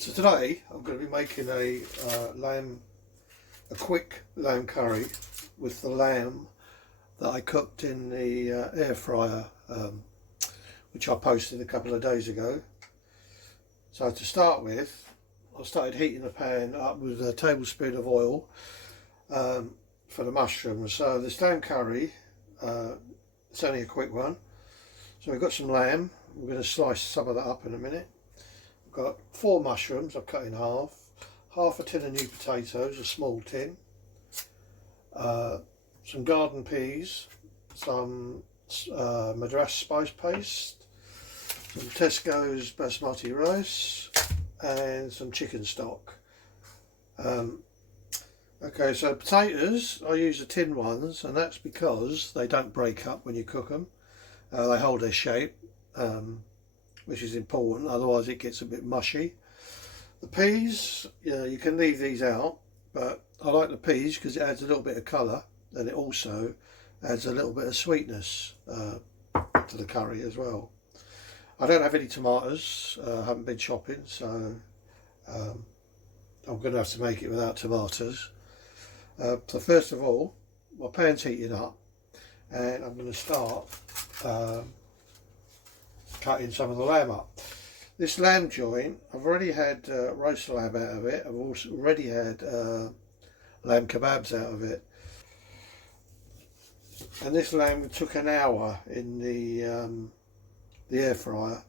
So today I'm going to be making a quick lamb curry with the lamb that I cooked in the air fryer, which I posted a couple of days ago. So to start with, I started heating the pan up with a tablespoon of oil for the mushrooms. So this lamb curry, it's only a quick one. So we've got some lamb. We're going to slice some of that up in a minute. I've got 4 mushrooms I've cut in half a tin of new potatoes, a small tin, some garden peas, some madras spice paste, some Tesco's basmati rice, and some chicken stock. Okay, so potatoes, I use the tin ones, and that's because they don't break up when you cook them. They hold their shape, which is important, otherwise it gets a bit mushy. The peas, you can leave these out, but I like the peas because it adds a little bit of colour, and it also adds a little bit of sweetness to the curry as well. I don't have any tomatoes, I haven't been shopping, so I'm going to have to make it without tomatoes. So first of all, my pan's heating up, and I'm going to start cutting some of the lamb up. This lamb joint, I've already had roast lamb out of it. I've also already had lamb kebabs out of it. And this lamb took an hour in the air fryer.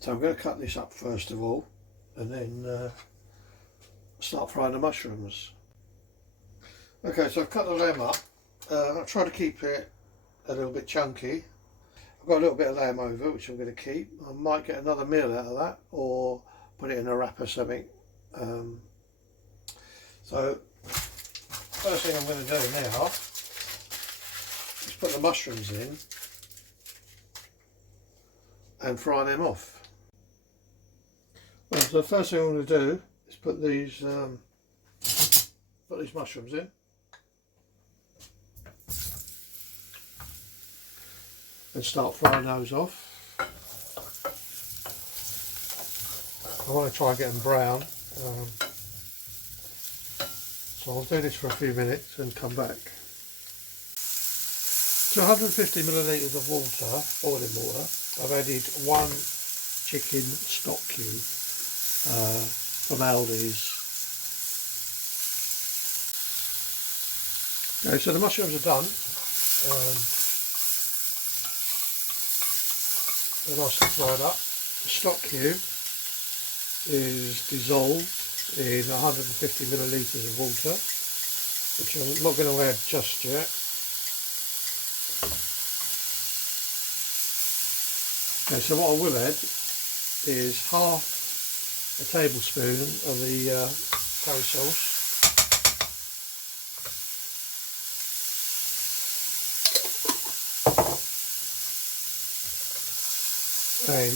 So I'm going to cut this up first of all, and then start frying the mushrooms. Okay, so I've cut the lamb up. I'll try to keep it a little bit chunky. I've got a little bit of lamb over, which I'm going to keep. I might get another meal out of that, or put it in a wrap or something. So first thing I'm going to do now is put the mushrooms in and fry them off. Well, so the first thing I'm going to do is put these mushrooms in. And start frying those off. I want to try and get them brown, so I'll do this for a few minutes and come back. To 150 millilitres of water, boiling water, I've added 1 chicken stock cube from Aldi's. Okay, so the mushrooms are done. They're nicely fried up. The stock cube is dissolved in 150 millilitres of water, which I'm not going to add just yet. Okay, so what I will add is half a tablespoon of the curry sauce. And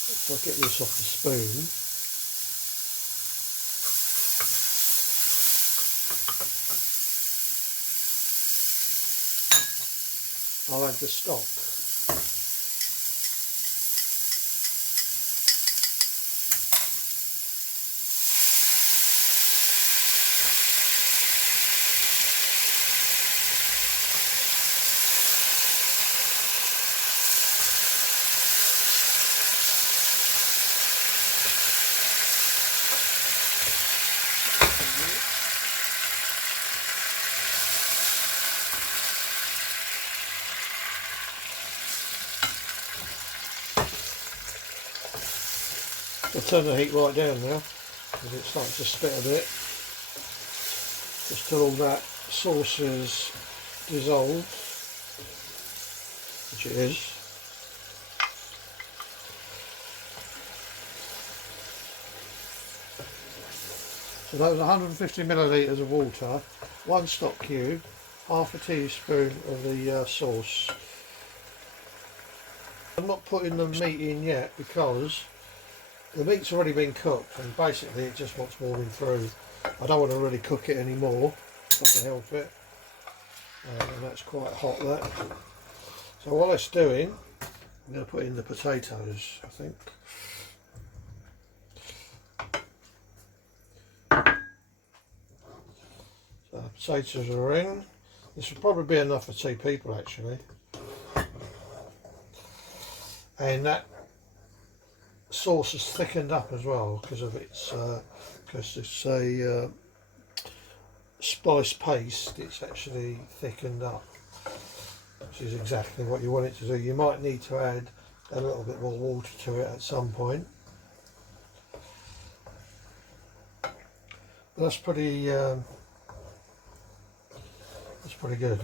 if I get this off the spoon, I'll add the stock. I'll turn the heat right down now, because it's starting to spit a bit, just till all that sauce is dissolved, which it is. So that was 150 millilitres of water, 1 stock cube, half a teaspoon of the sauce. I'm not putting the meat in yet because the meat's already been cooked and basically it just wants warming through. I don't want to really cook it anymore if I can help it, and that's quite hot, that. So while it's doing, I'm going to put in the potatoes, I think. So the potatoes are in. This will probably be enough for 2 people actually. And that sauce is thickened up as well because of its, because it's a spice paste, it's actually thickened up, which is exactly what you want it to do. You might need to add a little bit more water to it at some point. But that's pretty good.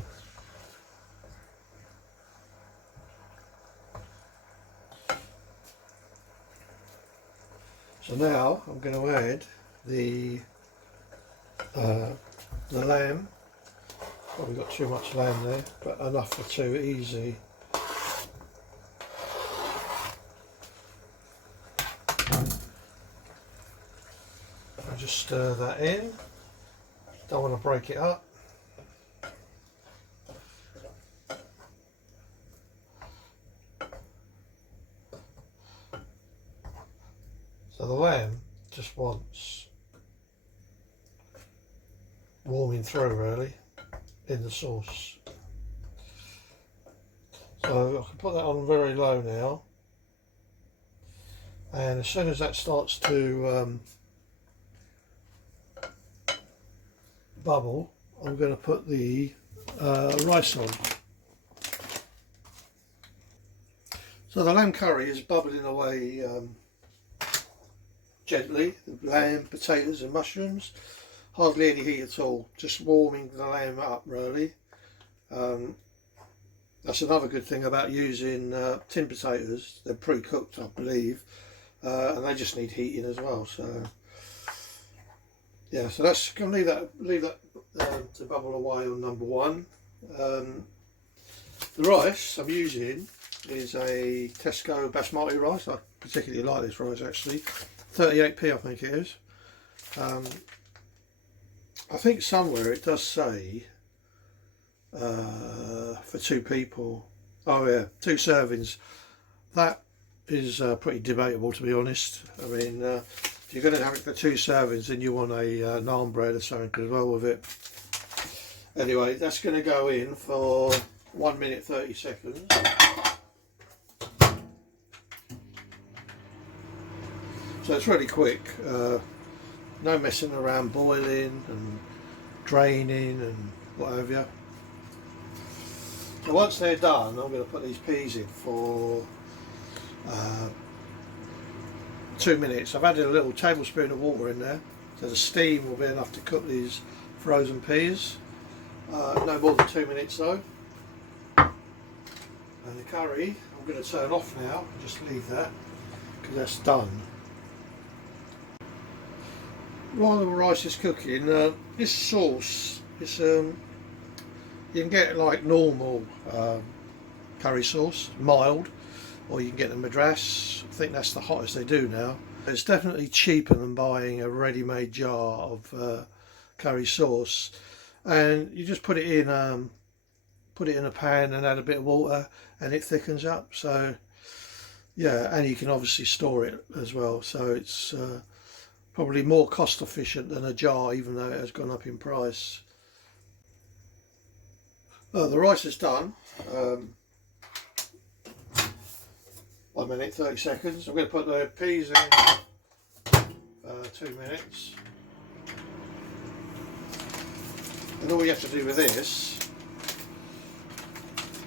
So now I'm going to add the lamb. Probably got too much lamb there, but enough for 2, easy. I'll just stir that in. Don't want to break it up. So the lamb just wants warming through really in the sauce. So I can put that on very low now, and as soon as that starts to bubble, I'm going to put the rice on. So the lamb curry is bubbling away gently. The lamb, potatoes and mushrooms, hardly any heat at all, just warming the lamb up really. That's another good thing about using tin potatoes. They're pre-cooked, I believe, and they just need heating as well. So yeah, so that's going to leave that to bubble away on number 1. The rice I'm using is a Tesco basmati rice. I particularly like this rice actually. 38p I think it is. I think somewhere it does say for 2 people. Oh yeah, 2 servings. That is pretty debatable, to be honest. I mean, if you're going to have it for 2 servings, then you want a naan bread or something as well with it. Anyway, that's going to go in for 1 minute 30 seconds. So it's really quick. No messing around boiling and draining and what have you. So once they're done, I'm going to put these peas in for 2 minutes. I've added a little tablespoon of water in there, so the steam will be enough to cook these frozen peas. No more than 2 minutes though. And the curry, I'm going to turn off now and just leave that because that's done. While the rice is cooking, this sauce is you can get like normal curry sauce, mild, or you can get the madras. I think that's the hottest they do now. It's definitely cheaper than buying a ready-made jar of curry sauce, and you just put it in a pan and add a bit of water, and it thickens up. So yeah, and you can obviously store it as well. So it's probably more cost efficient than a jar, even though it has gone up in price. The rice is done. 1 minute 30 seconds. I'm going to put the peas in 2 minutes. And all you have to do with this,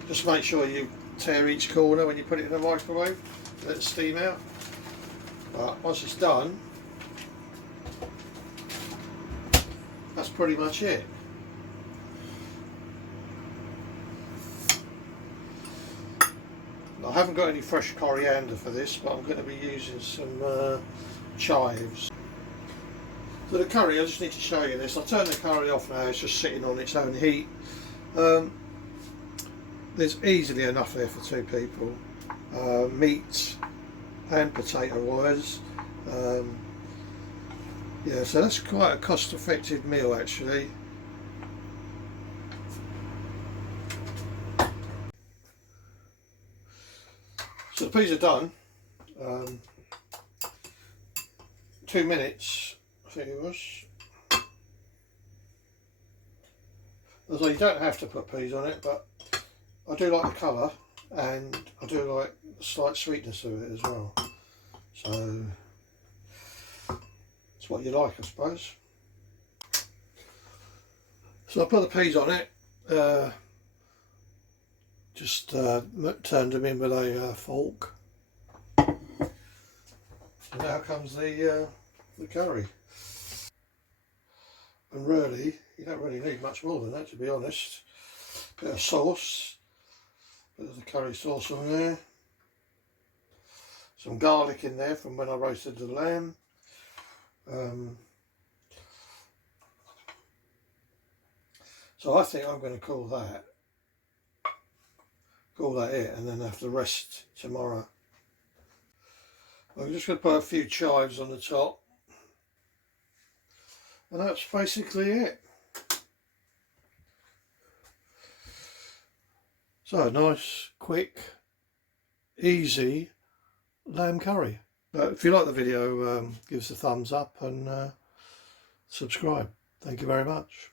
just make sure you tear each corner when you put it in the microwave, let it steam out. But once it's done, that's pretty much it. I haven't got any fresh coriander for this, but I'm going to be using some chives. So the curry, I just need to show you this. I'll turn the curry off now, it's just sitting on its own heat. There's easily enough there for 2 people. Meat and potato wise. Yeah, so that's quite a cost-effective meal actually. So the peas are done. 2 minutes, I think it was. Although you don't have to put peas on it, but I do like the colour and I do like the slight sweetness of it as well. So it's what you like, I suppose. So I put the peas on it, just turned them in with a fork. And now comes the curry. And really, you don't really need much more than that, to be honest. Bit of sauce, bit of the curry sauce on there. Some garlic in there from when I roasted the lamb. So I think I'm going to call that it, and then have the rest tomorrow. I'm just going to put a few chives on the top, and that's basically it. So nice, quick, easy lamb curry. If you like the video, give us a thumbs up and subscribe. Thank you very much.